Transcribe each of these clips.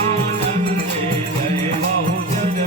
આનંદ જય હો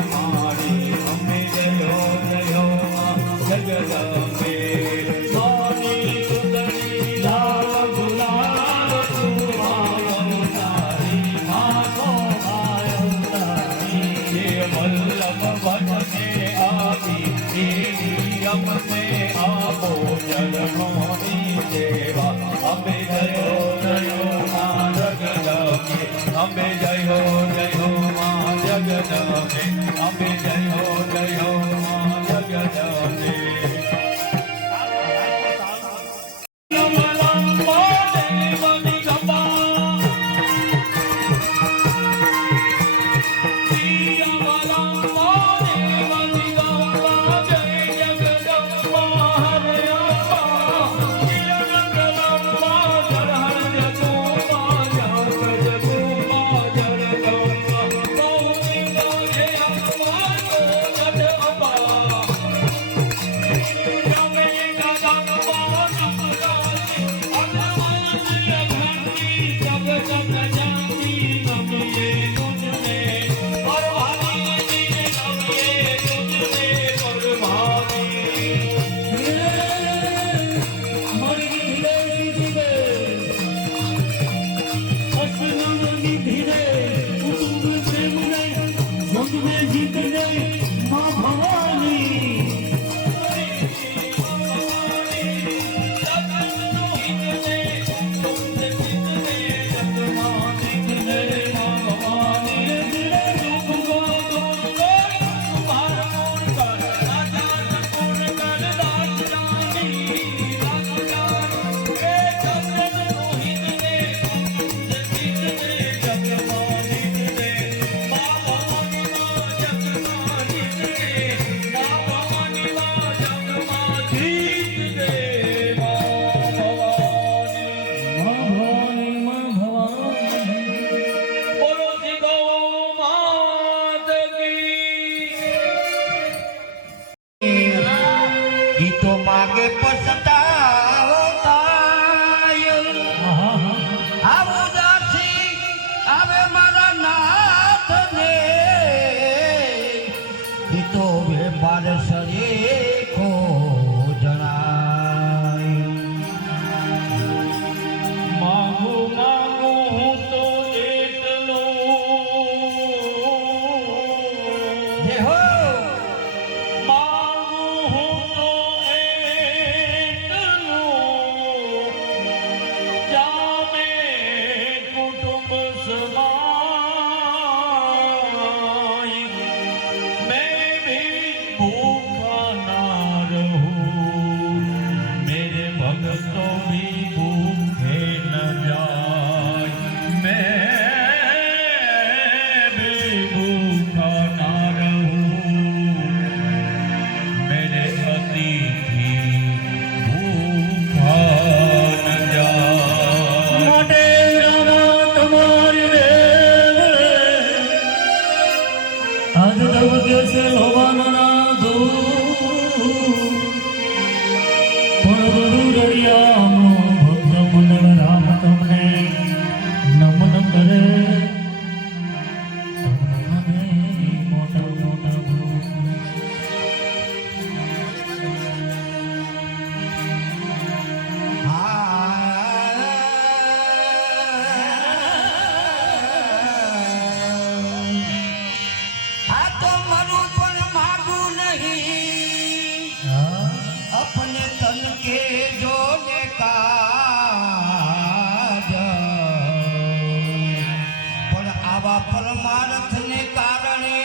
આવા પરમાર્થને કારણે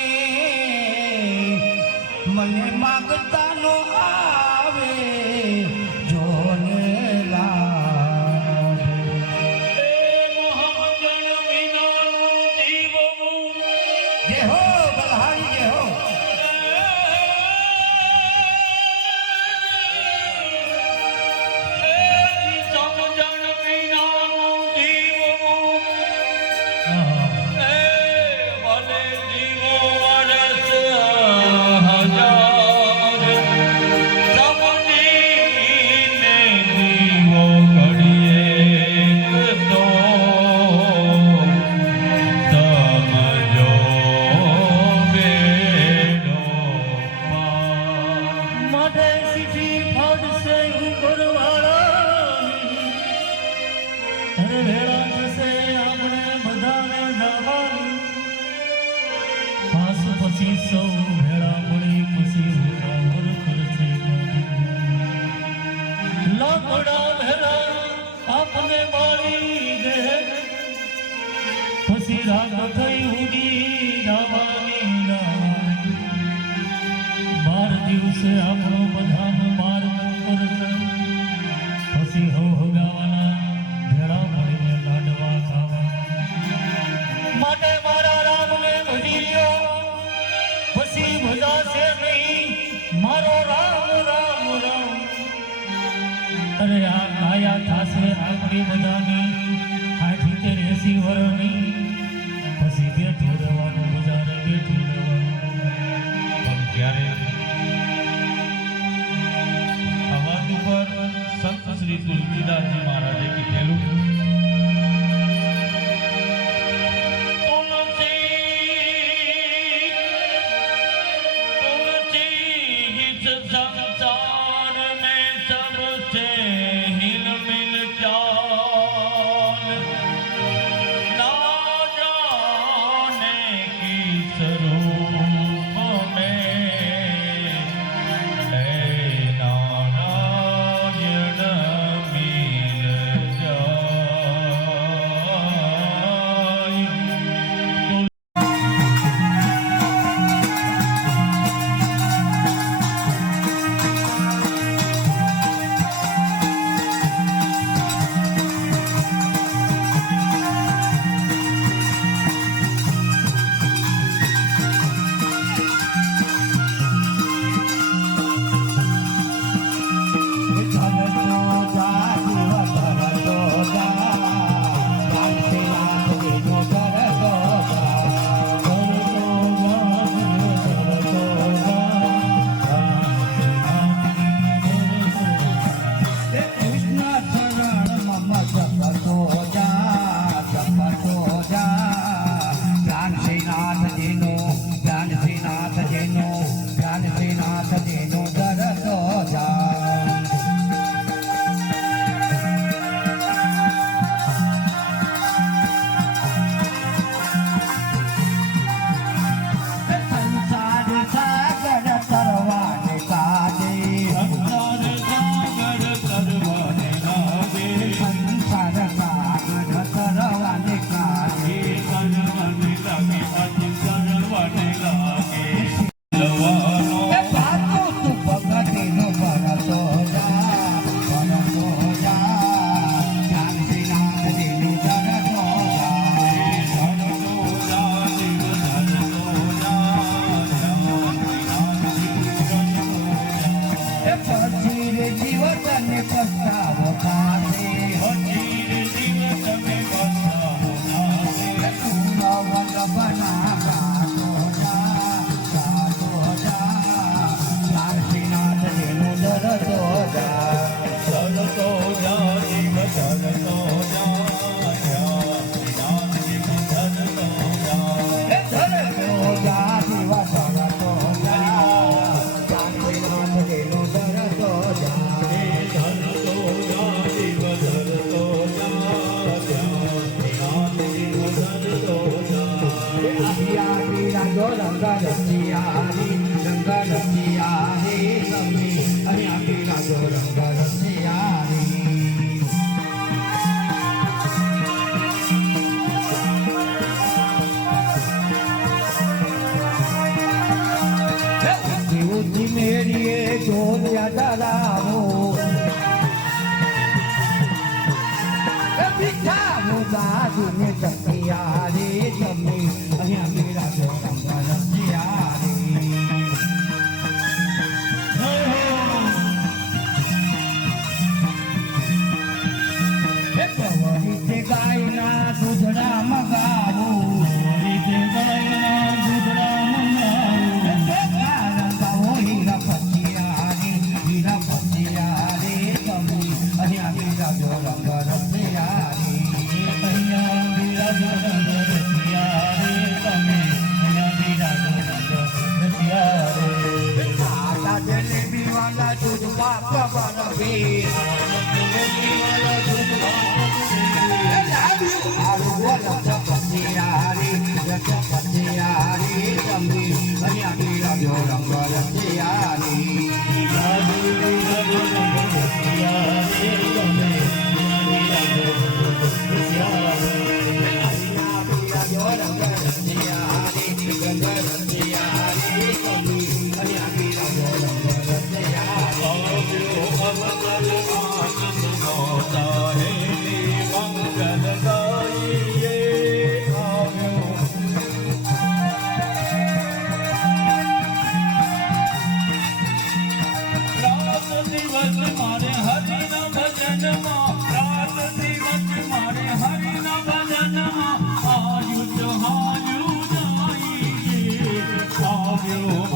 મને માગતા નો આવે જોને જય હો બલહારી જય હો દિવસે આપણો બધાનો માર્ગ કરશે પછી હોગાવાના ભેળા મળીને લાડવા ખાવા માટે મારા રામને ભજી લ્યો પછી ભજાશે નહીં મારો રામ રામ રામ અરે આ કાયા થાશે આપણી બધાની 80 વર્ષની પછી બેઠું રહેવાનું બજારે બેઠું રહેવાનું પણ ત્યારે संत श्री तुलसीदास जी महाराज की कहेलू संसार में सबसे हिल मिल चाल ना जाने किस रूप में સાધુને ચકિયા રે તમે અહીંયા મેરા ગોરંગ રસિયા રે રીતે ગાયના દૂધડા મગાવું રીતે ગાયના દૂધડા મગાવું હીરા પચિયા રે તમે અહીંયા મેરા ગોરંગ રસિયા રે અહીંયા મેરા ગોરંગ રસિયા રે તમે અહીંયા મેરા ગોરંગ રસિયા રે આટા જલેબી વાલા દૂધ પાક બનવે આલુ બોલા ચપતિયારી તમે અહીંયા મેરા ગોરંગ રસિયારી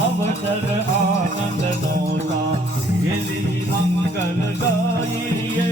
અવસર આનંદ નોતા એલી મંગલ ગાઈએ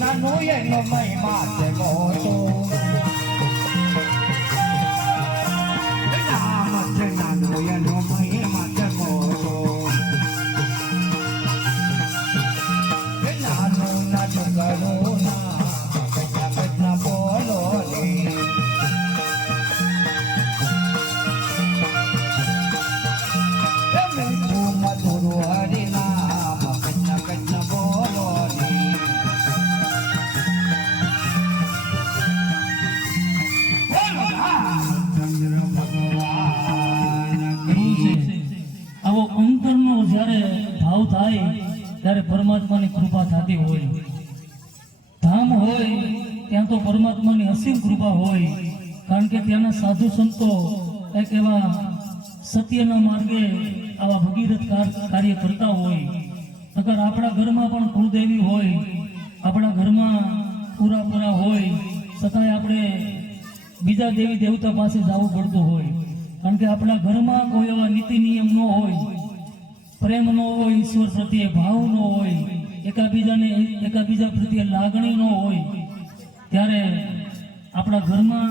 નાનો એનો મહિમા છે મોટો નામ છે નાનો એનો મહિમા છે મોટો નાનો ના છોકરો ના કચ્છા બોલો ને મીઠું મધુર હરિનામ કચ્છા બોલો ને આવો અંતરનો જ્યારે ભાવ થાય ત્યારે પરમાત્માની કૃપા થતી હોય. ધામ હોય ત્યાં તો પરમાત્માની અસીમ કૃપા હોય, કારણ કે ત્યાંના સાધુ સંતો કંઈક એવા સત્યના માર્ગે આવા ભગીરથ કાર્ય કરતા હોય. અગર આપણા ઘરમાં પણ કુળદેવી હોય, આપણા ઘરમાં પૂરા હોય, છતાંય આપણે બીજા દેવી દેવતા પાસે જવું પડતું હોય, કારણ કે આપણા ઘરમાં કોઈ એવા નીતિ નિયમ ન હોય, પ્રેમ ન હોય, ઈશ્વર પ્રત્યે ભાવ ન હોય, એકાબીજા પ્રત્યે લાગણી ન હોય, ત્યારે આપણા ઘરમાં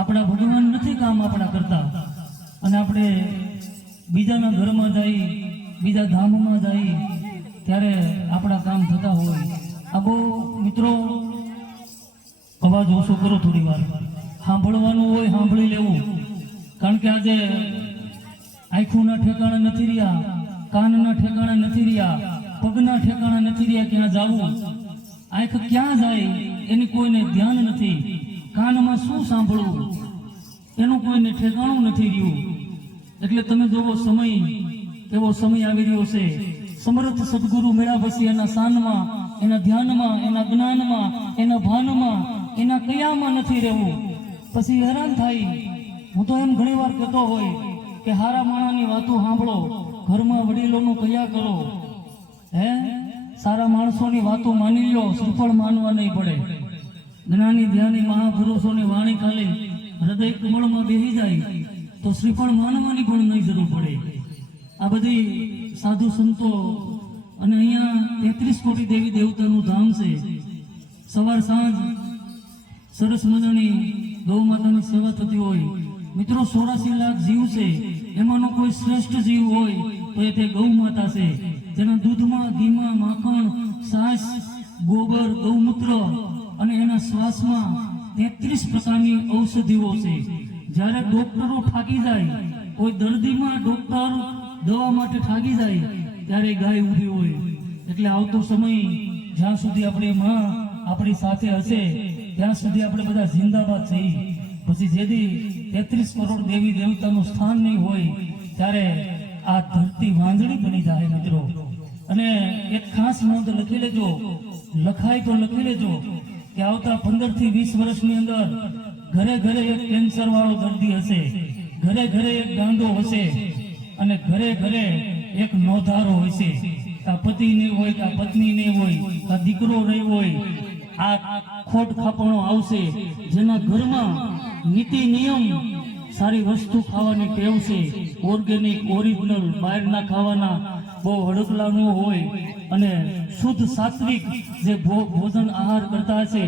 આપણા ભગવાન નથી કામ આપણા કરતા, અને આપણે બીજાના ઘરમાં જઈ, બીજા ધામમાં જઈ ત્યારે આપણા કામ થતા હોય. આ બહુ મિત્રો અવાજ ઓછો કરો, થોડી વાર સાંભળવાનું હોય સાંભળી લેવું, કારણ કે આજે આંખોના ઠેકાણા નથી રહ્યા, કાનના ઠેકાણા નથી રહ્યા, પગના ઠેકાણા નથી રહ્યા, ક્યાં જાવું, આંખ ક્યાં જાય એની કોઈને ધ્યાન નથી, કાનમાં શું સાંભળવું એનું કોઈને ઠેકાણું નથી રહ્યું. એટલે તમે જોવો સમય એવો સમય આવી રહ્યો છે, સમર્થ સદગુરુ મેળા પછી એના શાનમાં, એના ધ્યાનમાં, એના જ્ઞાનમાં, એના ભાનમાં, એના કયામાં નથી રહેવું. પછી હેરાન થાય. હું તો એમ ઘણી વાર કહેતો હોય કે હારા માણાની વાતો સાંભળો, ઘરમાં વડીલોનું કયા કરો. હે સારા માણસોની વાતો માની લો, શ્રીફળ માનવા નહીં પડે. જ્ઞાની ધ્યાની મહાપુરુષોની વાણી ખાલી હૃદય કમળમાં બેસી જાય તો શ્રીફળ માનવાની પણ નહીં જરૂર પડે. આ બધી સાધુ સંતો અને અહીંયા 33 કોટી દેવી દેવતાનું ધામ છે. સવાર સાંજ સરસ મજાની ગૌ માતાની સેવા થતી હોય. મિત્રો 84 લાખ જીવ છે, એમાંનો કોઈ શ્રેષ્ઠ જીવ હોય તો એ તે ગૌ માતા છે. તેના દૂધમાં, ઘીમાં, માખણ, છાશ, ગોબર, ગૌમૂત્ર અને એના શ્વાસમાં 33 પ્રકારની ઔષધિઓ છે. જ્યારે ડોક્ટરો થાકી જાય, કોઈ દર્દીમાં ડોક્ટર દવા માટે થાકી જાય, ત્યારે ગાય ઊભી હોય. એટલે આવતો સમય જ્યાં સુધી આપણી માં આપણી સાથે હશે ત્યાં સુધી આપણે બધા જિંદાબાદ છીએ. પછી જેથી 33 કરોડ દેવી દેવતાનું સ્થાન નહીં હોય ત્યારે આ ધરતી વાંજળી બની જાય મિત્રો. અને એક ખાસ નોંધ લખી લેજો, લખાય તો લખી લેજો કે આવતા 15 થી 20 વર્ષની અંદર ઘરે ઘરે એક કેન્સર વાળો દર્દી હશે, ઘરે ઘરે એક ગાંડો હશે અને ઘરે ઘરે એક નોધારો હશે. આ પતિ નહીં હોય, આ પત્ની નહીં હોય, આ દીકરો નહીં હોય, આ ખોટ ખાપણો આવશે. જેના ઘરમાં નીતિ નિયમ, સારી વસ્તુ ખાવાની ટેવ છે, ઓર્ગેનિક, ઓરિજિનલ, બહારના ખાવાના બહુ હડકલા ન હોય અને શુદ્ધ સાત્વિક જે ભોજન આહાર કરતા હશે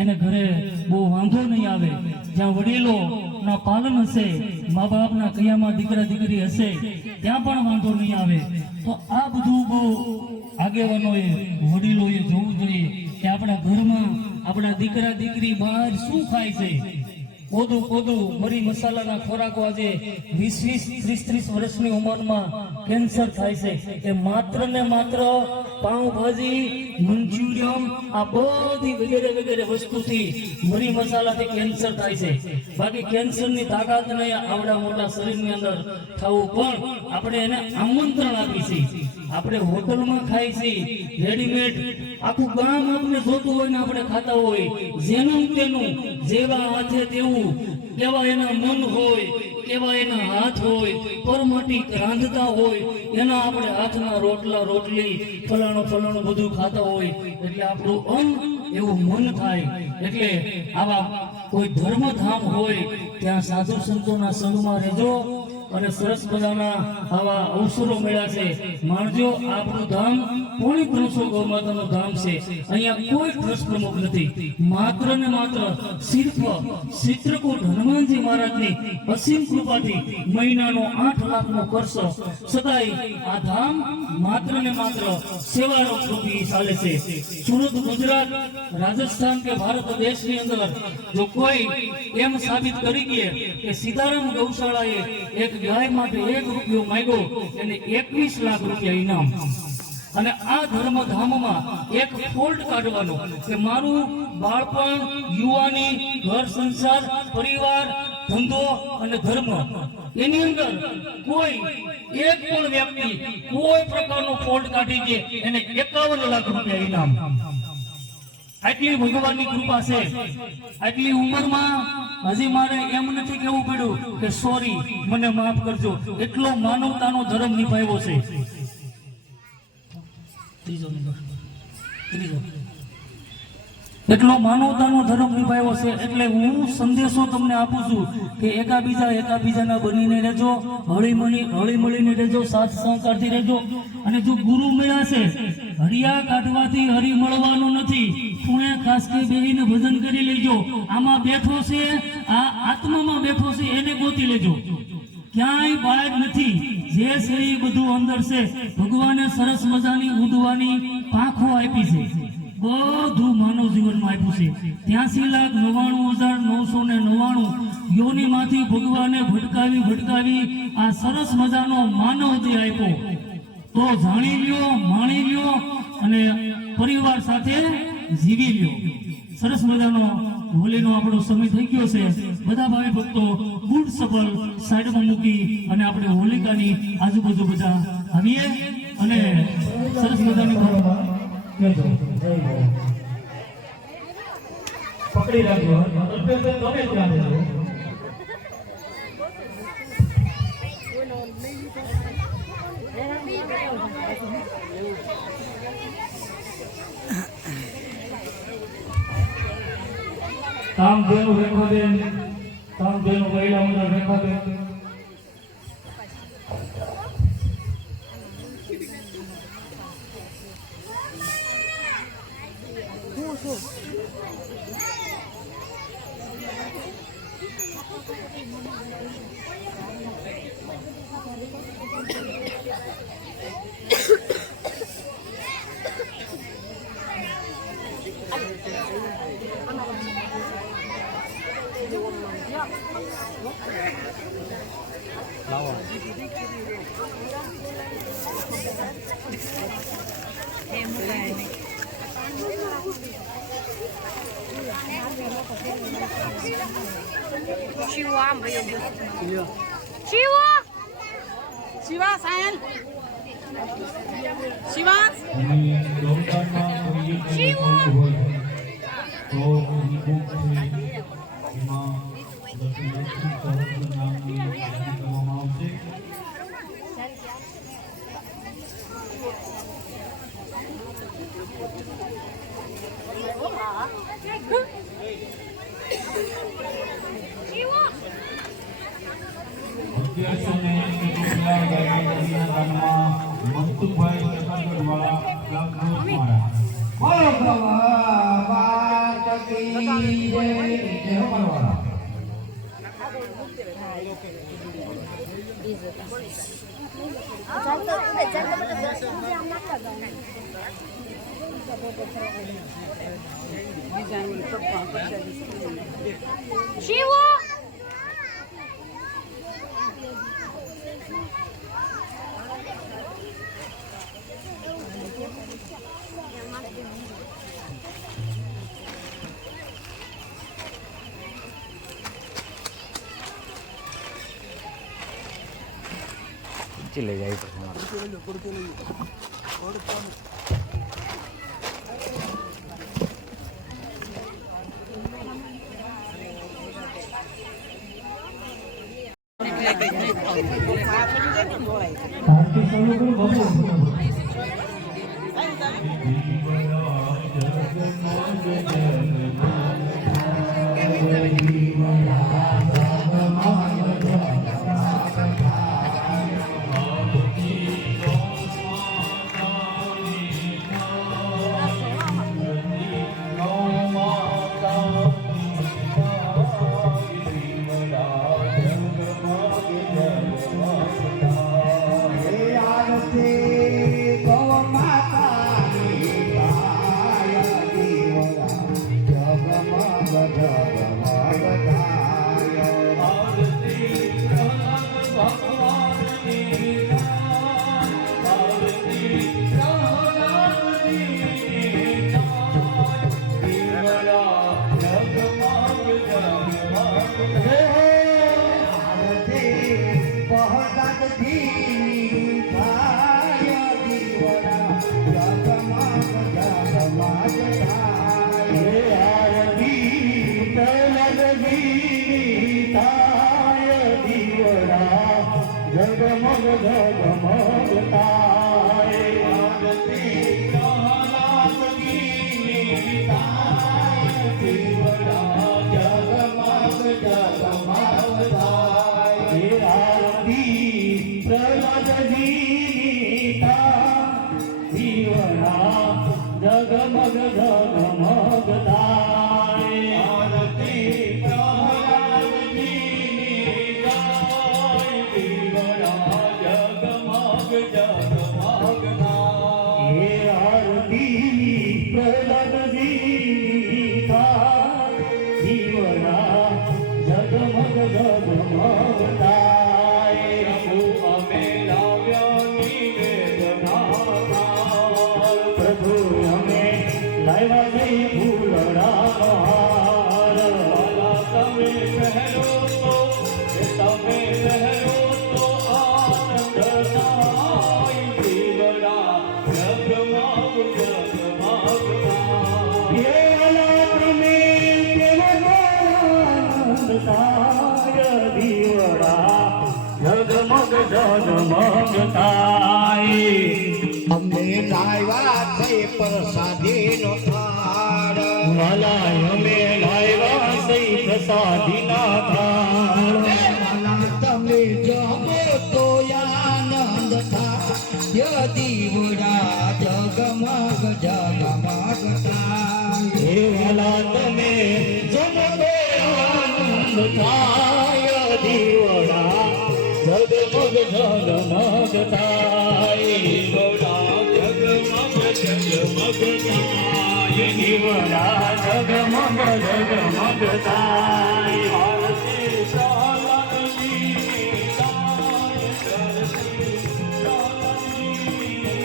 એને ઘરે બહુ વાંધો નહીં આવે. જ્યાં વડીલોના પાલન હશે, મા બાપના કયામાં દીકરા દીકરી હશે ત્યાં પણ વાંધો નહીં આવે. તો આ બધું બહુ આગેવાનોએ, વડીલોએ જોવું જોઈએ કે આપણા ઘરમાં આપણા દીકરા દીકરી બહાર શું ખાય છે. કોદું મરી મસાલાના ખોરાકો આજે 20-20, 30-30 વર્ષની ઉંમરમાં કેન્સર થાય છે. એ માત્ર ને માત્ર પાઉંભાજી, મંચુરિયન, આ બધી વગેરે વસ્તુથી, મરી મસાલાથી કેન્સર થાય છે. બાકી કેન્સરની તાકાત નહીં આવડા મોટા શરીરની અંદર થવું, પણ આપણે એને આમંત્રણ આપી છે. આપણે હોટલમાં ખાઈ છીએ, રેડીમેડ આખું ગામ આપણે જોતું હોય ને આપણે ખાતા હોય. જેનું તેનું, જેવા હાથે તેવું, કેવા એના મન હોય, કેવા એના હાથ હોય, પરમાટી રાંધતા હોય, એના આપણે હાથના રોટલા, રોટલી, ફલાણું બધું ખાતા હોય. એટલે આપણું અંગ એવું મન થાય. એટલે આવા કોઈ ધર્મધામ હોય ત્યાં સાધુ સંતોના સંગમાં રહેજો અને સરસ મજાના આવા અવસરો મળ્યા છે. માણજો, આપણું ધામ 350 ગૌ માતાનું ધામ છે. અહીંયા કોઈ ટ્રસ્ટ પ્રમુખ નથી. માત્ર ને માત્ર સિર્ફ ચિત્રકૂટ હનુમાનજી મહારાજની અસીમ કૃપાથી મહિનાનો 8 લાખનો ખર્ચો, છતાંય આ ધામ માત્ર ને માત્ર સેવાનો રૂપી ચાલે છે. સુરત, ગુજરાત, રાજસ્થાન કે ભારત દેશની અંદર જો કોઈ એમ સાબિત કરી દે કે સીતારામ ગૌશાળાએ એક ગાય માટે 1 રૂપિયો માંગ્યો એને 21 લાખ રૂપિયા ઇનામ. અને આ ધર્મધામમાં એક ફોલ્ટ કાઢવાનો કે મારું બાળપણ, યુવાની, ઘર સંસાર, પરિવાર, ધંધો અને ધર્મ, એની અંદર કોઈ એક પણ વ્યક્તિ કોઈ પ્રકારનો ફોલ્ટ કાઢી દે એને 51 લાખ રૂપિયા ઇનામ. આટલી ભગવાનની કૃપા છે. આટલી ઉંમરમાં હજી મારે એમ નથી કહેવું પડ્યું કે સોરી, મને માફ કરજો. એટલો માનવતાનો ધર્મ નિભાવ્યો છે. એટલો માનવતાનો ધર્મ નિભાવ્યો છે. એટલે હું સંદેશો તમને આપું છું કે એકાબીજાના બનીને રહેજો, હળી મળીને રહેજો, સાથ સહકારથી રહેજો. અને જો ગુરુ મળ્યા છે, હરિયા કાઢવાથી હરી મળવાનું નથી. પુણે ખાસ કે બેહીને ભજન કરી લેજો. આમાં બેઠો છે, આ આત્મામાં બેઠો છે, એને ગોતી લેજો. ક્યાંય બહાર નથી. જે છે એ બધું અંદર છે. ભગવાને સરસ મજાની ઉડવાની પાંખો આપી છે, બધું માનવ જીવનમાં આપ્યું છે. 83,99,999 યોનિમાંથી ભગવાને ભટકાવી આ સરસ મજાનો માનવ જે આપ્યો. તો જાણી લ્યો, માણી લ્યો અને પરિવાર સાથે જીવી લ્યો. સરસ મજાનો હોલીનો આપણો સમય થઈ ગયો છે. બધા ભાઈ ભક્તો ગુડ સફળ સાઈડમાં મૂકી અને આપણે હોલિકાની આજુબાજુ બધા આવીએ અને સરસ મજાની પકડી રાખજો. ગમે ત્યાં રહેજો. કામ જોયેલું રેખો દે, કામ જોયેલું પહેલા અંદર રેખો દે. શિવા સાયન શિવા અને લોકડાઉનમાં કોઈ એક હોય તો ઈ બુક છે એમાં લક્ષ્મી સહસ્ત્ર નામની યાદી કરવામાં આવશે. અગિયારસોને રૂપિયા ગાયત્રીના દાનમાં મનસુખભાઈ ચકાગઢવાળા ક્લબ રોજમાળા. બોલો કી જય જય હો મારવાળા. શિવો ચલે જાય તો આરતી ચાલુ કરો બાપુ. જગમગ જગમગ તારે આરતી પ્રહલાદજીની ગાય દીવડા જગમગ જગમગ તારે આરતી પ્રહલાદજીની ગાય દીવડા જગમગ જગમગ તારે પ્રભુ અમે લાવ્યા નિવેદના પ્રભુ અમે લાવ્યા જઈ ફૂલડા હાર વાલા તમે પહેરો તો તમે પહેરો તો આનંદ થાય દીવડા જગમગ જગમગ થાય તમે કેવો આનંદ થાય દીવડા જગમગ જગમગ થાય અમને લાવ્યા છે પ્રસાદી નો થાળ વાલા અમે લાવ્યા છે પ્રસાદીના થાળ વાલા તમે જગો તો આનંદ થાય દીવડા જગમગ જગમગ થાય હે વાલા તમે જમો તો આનંદ થાય દીવડા જગમગ જગમગ થાય દીવડા જગમગ જગમગ થાય દીવડા જગમગ જગમગ થાય આરતી સાલનની થાય આરતી સાલનની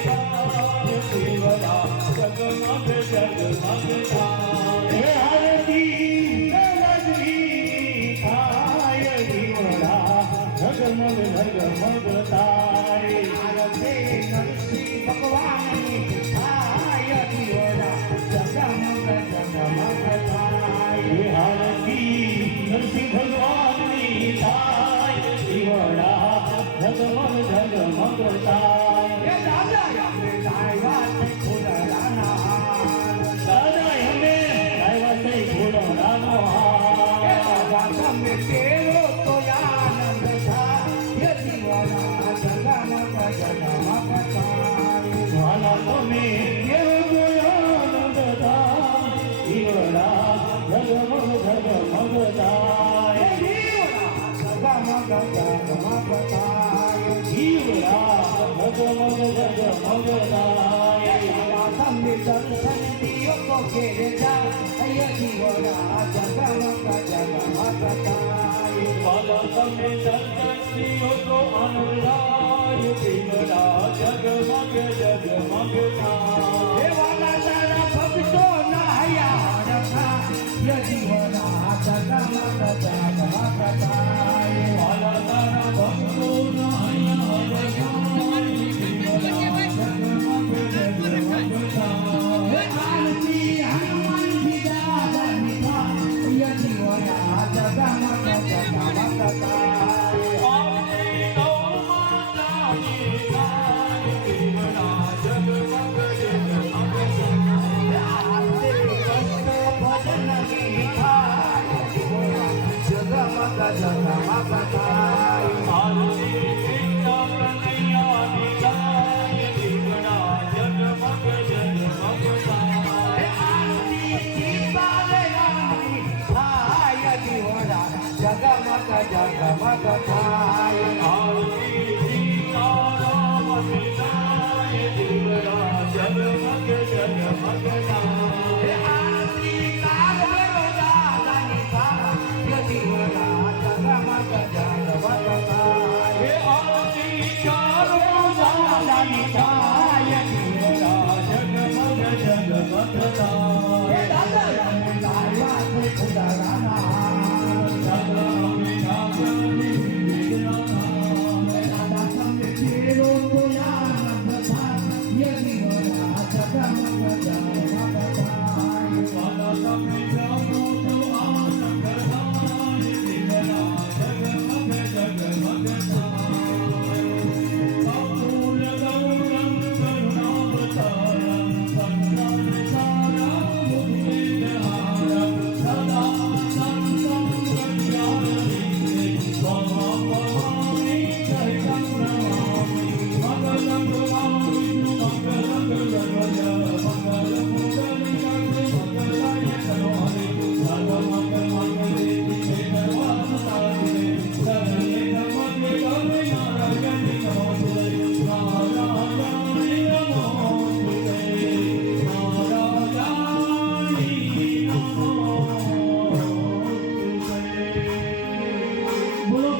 થાય દીવડા જગમગ જગમગ થાય આરતી સાલનની થાય દીવડા જગમગ જગમગ થાય આરતી નરસિંહ ભગવાનની થાય દીવડા જગમગ જગમગ થાય આરતી નરસિંહ ભગવાનની થાય દીવડા જગમગ જગમગ થાય દાદા અમે લાવ્યા છે ફૂલડાના હાર દાદા અમે આવ્યા છે ઘોડાનો હાર તમે કેવો તો આનંદ થાય દીવડા જગમગ જગમગ થાય વાલા તમે કેવો આનંદ થાય દીવડા જગમગ જગમગ થાય જગમગ જગમગ થાય દીવડા જગમગ જગમગ થાય તમને દર્શન દિયો તો ઘેરે જાય દીવડા જગમગ જગમગ થાય વાલા તમે દર્શન દિયો તો આનંદ થાય દીવડા જગમગ જગમગ થાય દેવાના તારા ભક્તો ના હૈયા રખા દીવડા જગમગ જગમગ થાય વાલા તારા ભક્તો ના અહીંયા રખાય દીવડા જગમગ જગમગ થાય આરતી હનુમાનજી દાદાની થાય દીવડા જગમગ જગમગ થાય આરતી ગૌ માતાની થાય દીવડા જગમગ જગમગ થાય આરતી સીતા કનૈયાની થાય દીવડા જગમગ જગમગ થાય આરતી સીતારામની થાય દીવડા જગમગ જગમગ થાય હે આરતી ચારો દાદાની થાય દીવડા જગમગ જગમગ થાય દાદા અમે વાલા તમે જામો તો આનંદ થાય દીવડા જગમગ જગમગ થાય અમૂલ ગૌરમ કરુણાવતારમ સંતન સારમ બુદ્ધિહારમ સદા સંતમ કલ્યાણિકે સ્વમ ભવામી સહિતમ નમામિ મંગલમ ભવામિ મંગલમ ગણપત્ય મંગલમ મંગલાય સર્વહરે સર્વમંગલ મંગલે શિવે સર્વાનંદાય સર્વે નમસ્તે ગૌરી નારાયણી નમોસ્તુતે નારાયણી નમોસ્તુતે નારાયણી નમોસ્તુતે બોલો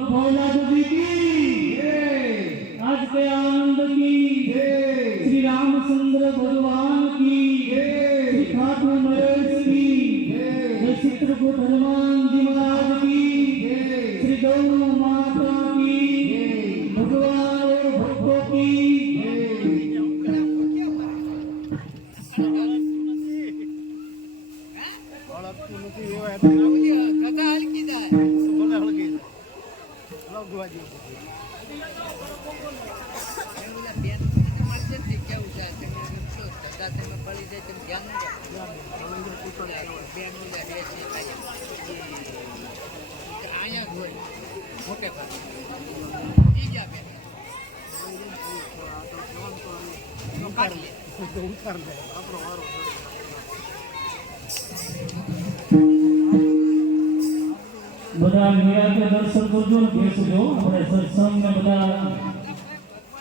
ભોલા જી की आज के आनंद की श्री रामचंद्र भगवान की श्री खाटू नरेश की श्री चित्रकूट हनुमान जी महाराज की श्री गौ माता की भगवान और भक्तों की બધા નિરાતે દર્શન કરજો ને બેસજો. આપણે સત્સંગ ને બધા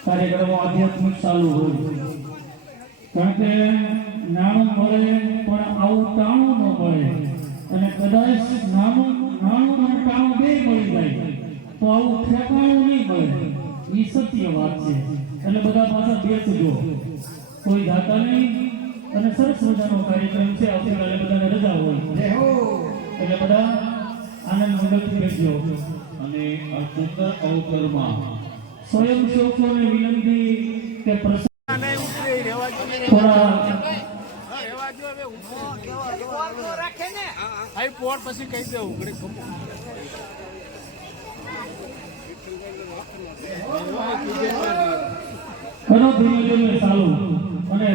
કાર્યક્રમો આધ્યાત્મિક ચાલુ હોય, કારણ કે નાણું મળે પણ આવું ટાણું ન મળે, અને કદાચ નાણું અને ટાણું બે મળી જાય તો આવું ઠેકાણું નહીં મળે. એ સત્ય વાત છે. એટલે બધા પાછા બેસજો, કોઈ જાતા નહીં. અને સરસ મજાનો કાર્યક્રમ છે. આવતીકાલે બધાને રજા હોય એટલે બધા આનંદ મંગળથી બેસજો. અને આ સુંદર અવસરમાં સ્વયંસેવકોને વિનંતી કે થોડા પછી કહી દેવું કરો ધીમે ધીમે ચાલુ. અને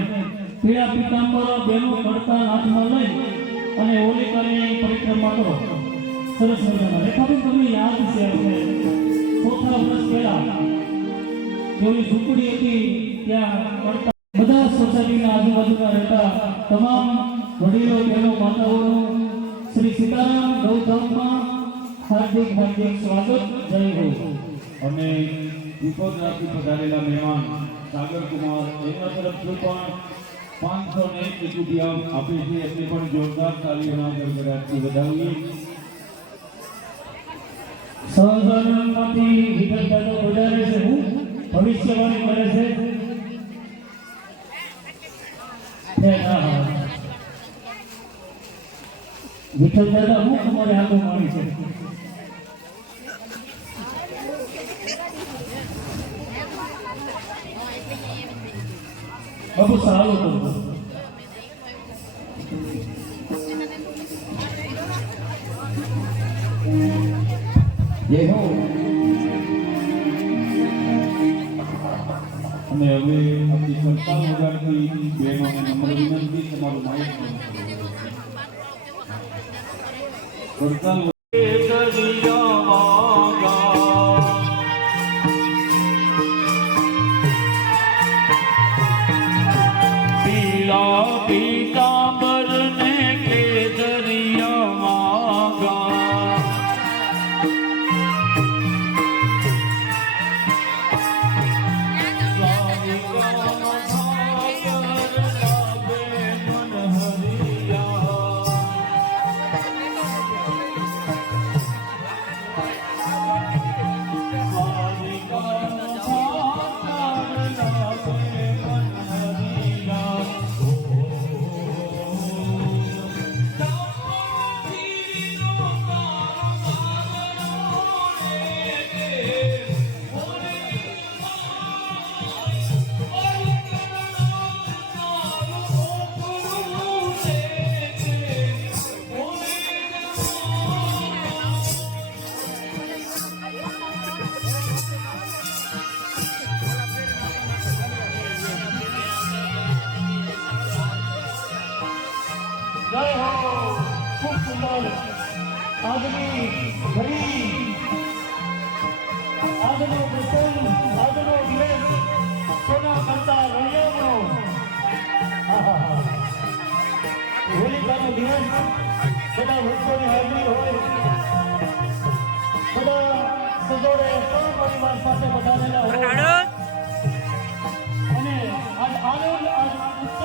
પીળા પીતાંબરો બેનો કરતા હાથમાં લઈ અને હોલિકાની પરિક્રમા કરો. સરસ મજાના. રેખાબેન, તમને યાદ છે આપણે ચોથા વર્ષ પહેલા જેવી ઝૂંપડી હતી ત્યાં કરતા બધા સોસાયટીના આજુબાજુમાં રહેતા તમામ વડીલો, બહેનો, માતાઓનું શ્રી સીતારામ ગૌધામમાં હાર્દિક હાર્દિક સ્વાગત. જય હો. અને દીપોગ્રાફી પધારેલા મહેમાન સાગર કુમાર એમના તરફથી પણ 501 રૂપિયા આપે છે. એમને પણ જોરદાર તાલીઓના ગડગડાટથી વધાવીએ. સહજાનંદમાંથી વિગત દાદો વધારે છે. હું ભવિષ્યવાણી કરે છે. વિઠ્ઠલ દાદા હું તમારે આગળ માણી છે. બાબુ સારું કરજો. અને હવે આપણી સરકાર વગાડતી બહેનોને નમ્ર વિનંતી, તમારું માઇક બંધ કરો. સરકાર જય હો. ખૂબ સુંદર આજની ઘડી, આજનો પ્રસંગ, આજનો દિવસ સોના કરતા રળિયામણો. હોલિકાનો દિવસ. બધા ભક્તોની હાજરી હોય, બધા સજોડે પરિવાર સાથે બધાનેલા હોય. અને આજ આનંદ, આજ ઉત્સવ,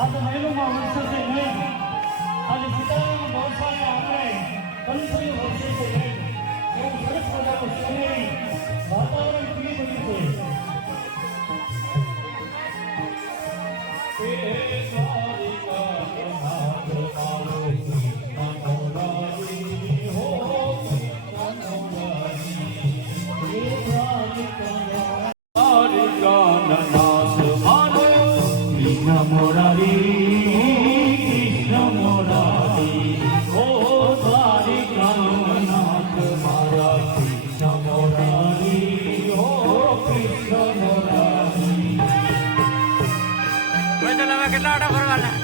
આજ મહિનામાં વર્ષે નહીં. આજે સીતારામ ગૌશાળાને આપણે કંઠી વર્ષે છે નહીં. એવું સરસ મજાનું શહેરી વાતાવરણ પીડી બન્યું છે. Cuéntala. તમે કેટલા વાટા ફરવાના?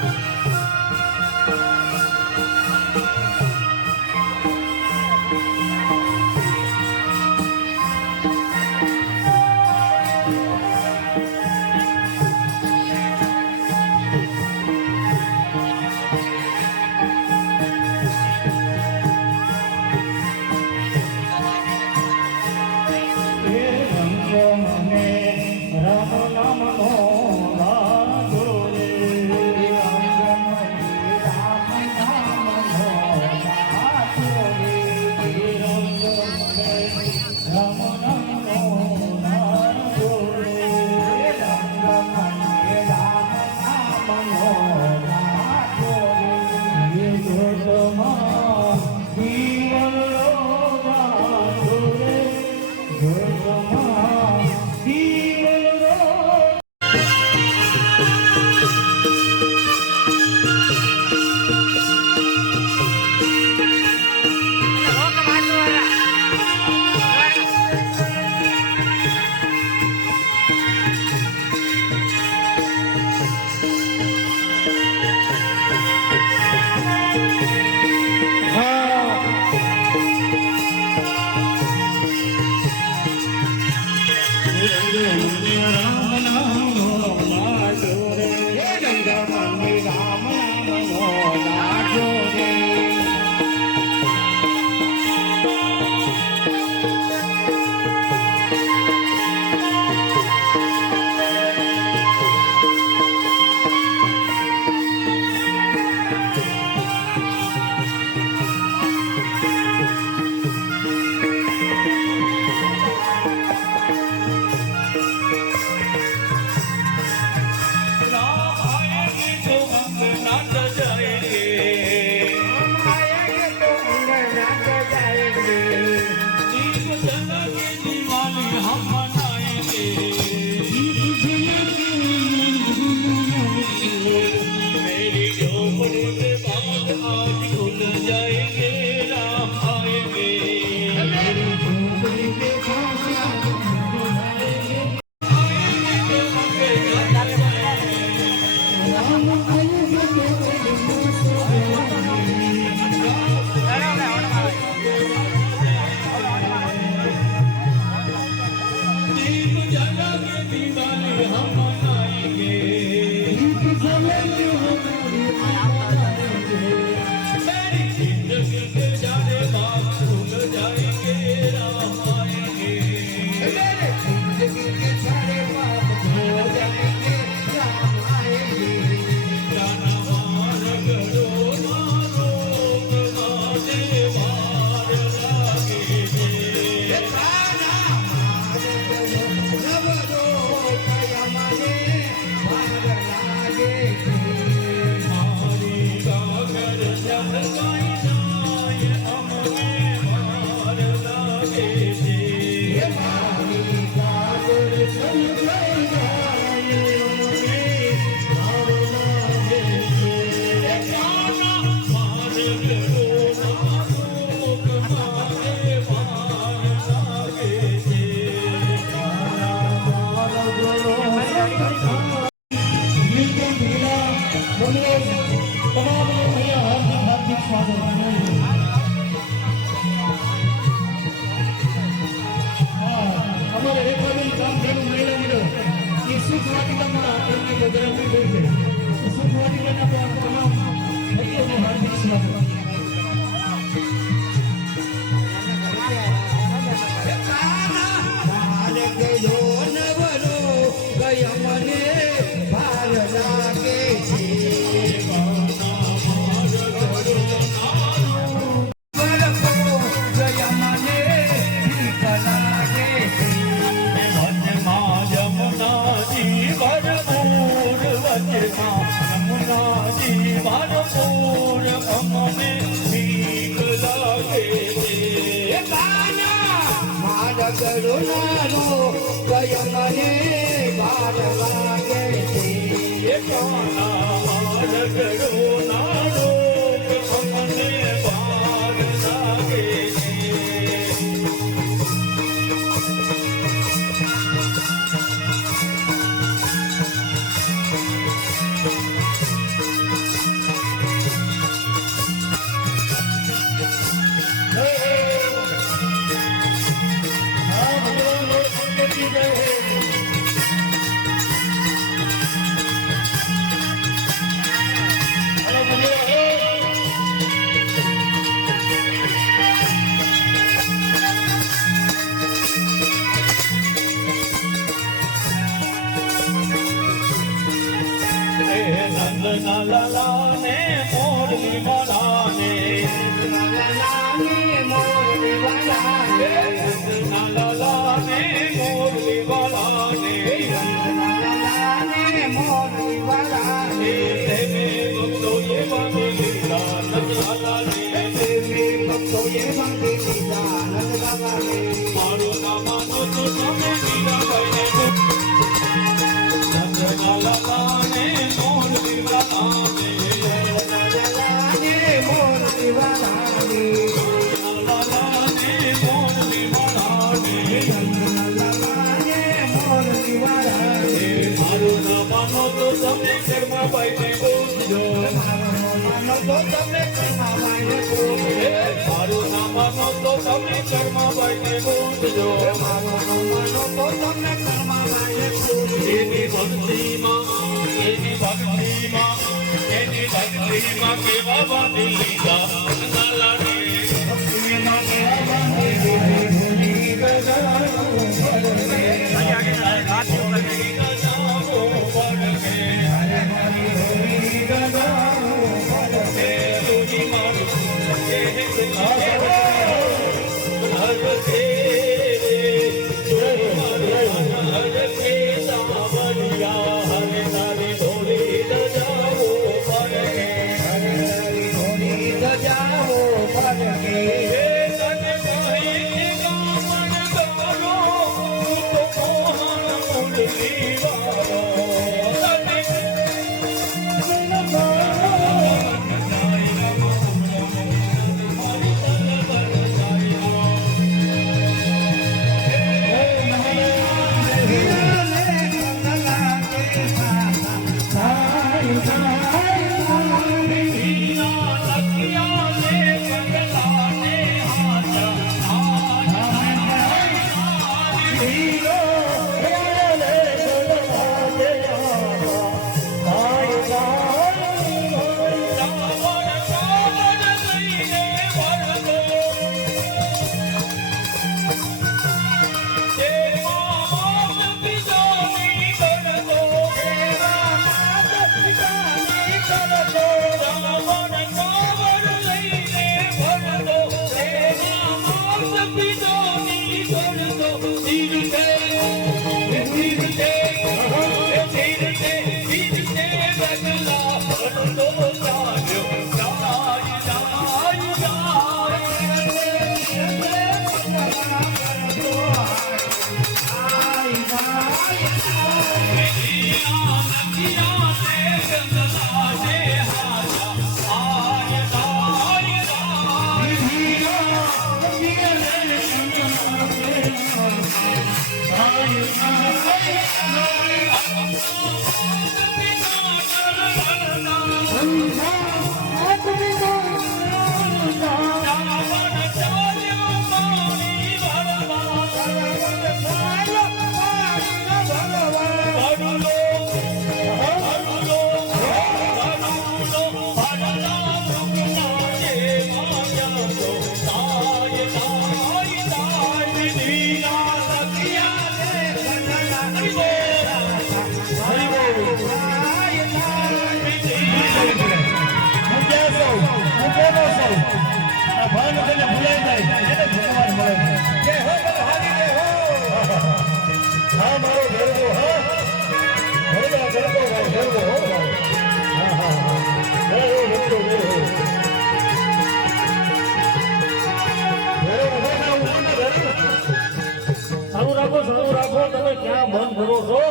ચાલુ રાખો તમે ક્યાં બંધ કરો છો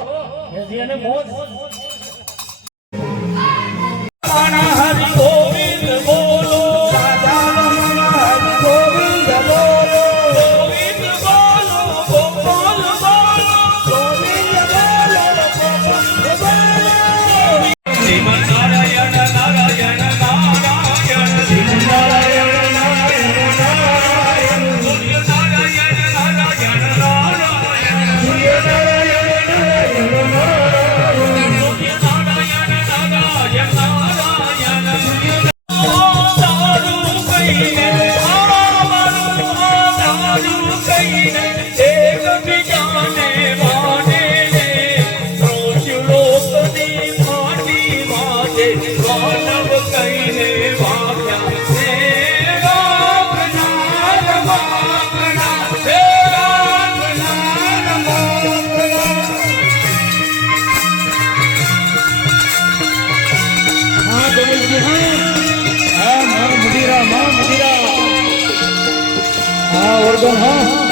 કે જેને મોજ હરિ ગોવિંદ બોલો હરિ ગોવિંદ બોલો ગોવિંદ બોલો ગોપાલ બોલો ગોવિંદ બોલો ગોપાલ બોલો જે માનવ કહીને વાગ્યા હે રામના રમકડા હે રામના રમકડા હા ગણેશજી હા હા મુદીરા હા ઓર્ગન હા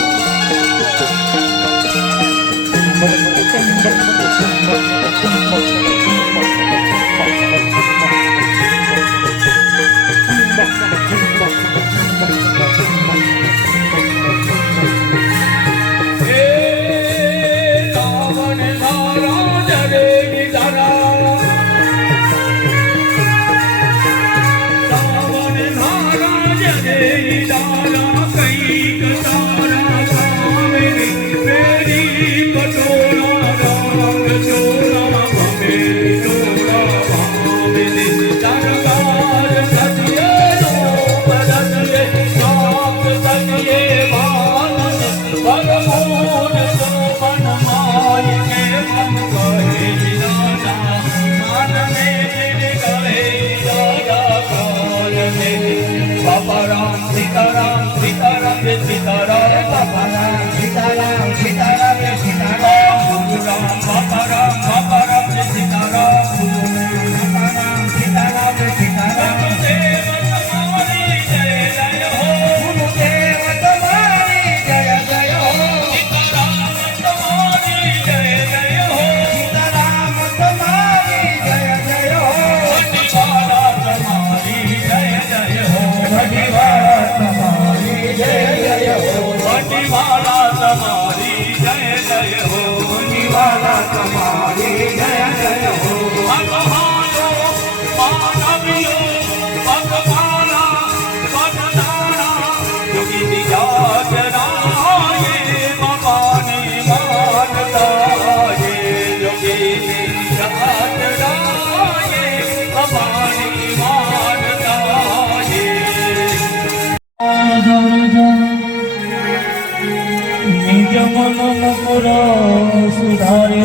સુધારે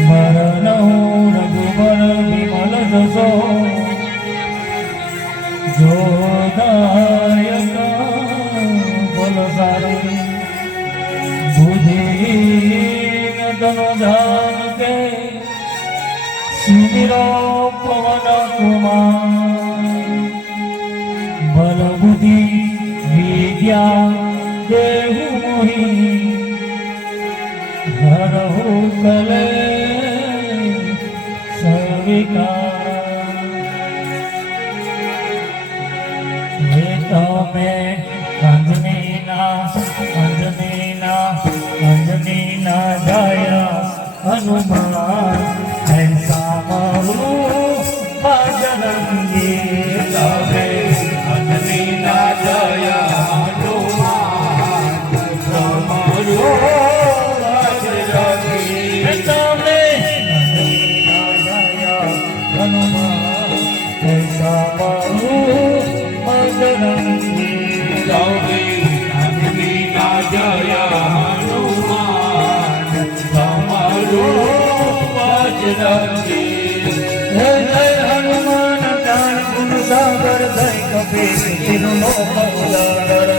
મરણ રઘુબર વિમલ જશો જોદાયક બોલ સારે બુદ્ધિ તન જાન કે સિમિરો પવન કુમાર બલ બુદ્ધિ વિદ્યા દેહુ મોહી હરહુ કલે સવિકાર હે તમે અંજનીના જયા હનુમાન એસા મારું બજરંગી તમે અંજનીના જયા હનુમાન જ્ઞાન ગુણ સાગર થઈ કપે તિરુનો પવદર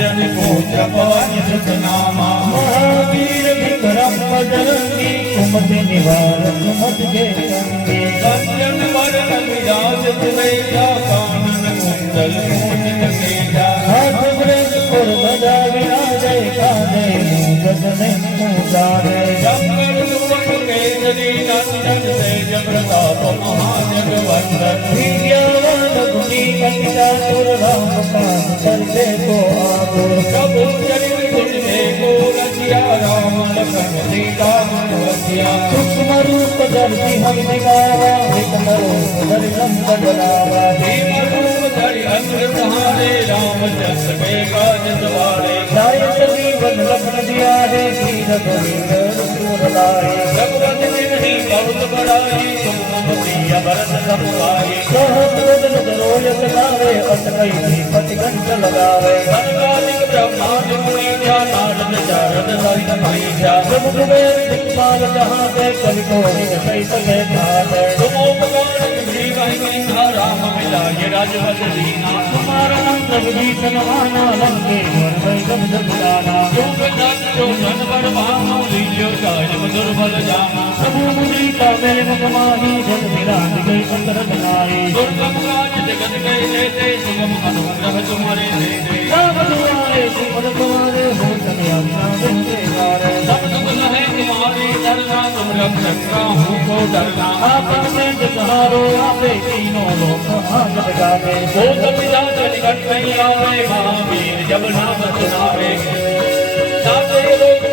અંજન પૂજપાય સતનામા મહાવીર વિક્રમ બજરંગી કુમતિ નિવારક મત જે અંજન વરણ વિરાજ તુમેજા કાનન કુંડલ મોહિત કેજા હાથ બ્રજ પુર બજા વિરાજે કાને ગજને મુજારે જંગલ સુવન કેસરી નંદન તેજ પ્રતાપ મહાજગવંદન વિદ્યાવાન ગુણી કંટા સુર રામ કાન કરતે को आगुर प्रभु चरित तुझे को रचिया राम लखन सीता मन वसिया सूक्ष्म रूप धरि हम दिखावा विकल रूप धरि संत जलावा भीम रूप धरि असुर सहारे रामचंद्र के काज सवारे लायक जीवन लखन दिया है तीर धरि सुर लाए रघुपति बिन बहुत बड़ाई तुम प्रिय भरत समुदाय रोयत लावे अटकई दीपति घंट लगावे सर्वाधिक ब्रह्मांड मुनि जा नारद चारद सहित महीजा प्रभु कुबेर दिक्पाल जहाँ से कवि को सही सके ठाट तुम उपकार जीवन राम मिलाए राजपद दीना तुम्हारा नंद विभीषण माना लंके वर वैगम जगदाना योग जग जो जनवर भानो लील्यो कायम दुर्बल जाना प्रभु मुनि का मेरे मुख माही जग विराज गई अंतर बनाई दुर्गम काज जगत के लेते सुगम अनुग्रह तुम्हारे देते राम दुआरे सुमन तुम्हारे हो सके अपना बिंदे गारे सब सुख लहे तुम्हारे डरना तुम रब रखा हूँ को डरना आपन में जसहारो आपे तीनों लोक हाथ लगावे वो कपिता निकट नहीं आवे महावीर जब नाम सुनावे साते लोग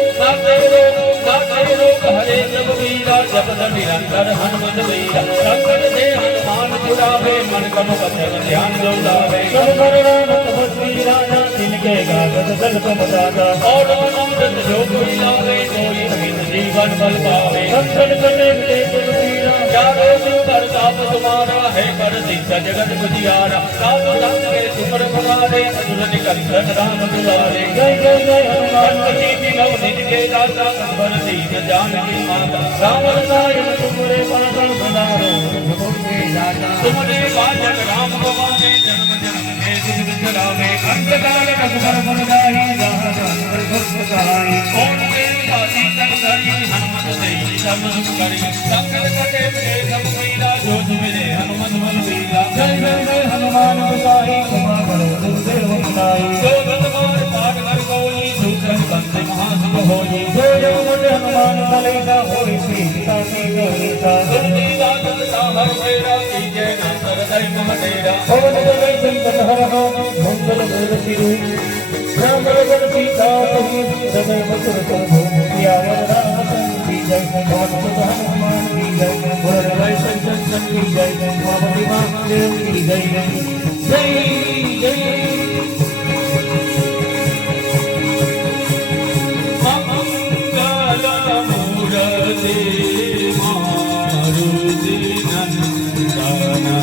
हरे सब वीरा जपत निरंतर हनुमत वीरा संकट से हनुमान छुड़ावे मन कम वचन ध्यान जोड़ावे सब करुणान तपस्वी राजा जिनके गागत जल को बताता और मनोरथ जो कोई लावे कोई अमित जीवन बल पावे संकट कटे मिटे तुम पीरा चारों दिन प्रताप तुम्हारा है पर सिद्ध जगत बुझियारा साधु संत के सुमर पुरारे असुर निकंदन राम दुलारे जय जय जय हनुमान संकटी नव निज के दाता संबर दीन जानकी माता राम रसायन तुमरे पासन सदारो तुमरे राजा तुमने वाचन राम भवाने जन्म जन्म के दुख बिसरावे अंत काल रघुबर फलदाई जहाँ पर भक्त सहाय कौन देवता सीतन धरी हनुमत देई सब सुख करी संकट कटे मिटे सब वीरा जो तुमरे हनुमत बल वीरा जय जय जय हनुमान गोसाई क्षमा करो दुर्देव बनाई जो रतमार पाठ कर कोई दूसर बंदे महासुख होई जय जय मुझे हनुमान कलेजा होई सीता की गोरीता तुमने दातन साहर मेरा कीजे न सरदय महडेरा पवन जय संकट हर हो मंगल मूर्ति रूप राम रघुवर सीता सही हृदय मधुर को भूमियावर राम की जय पवन सुत हनुमान की जय बोल रवि शंकर की जय भगवती महादेव की जय जय जय मूर्ति मारुति नंदन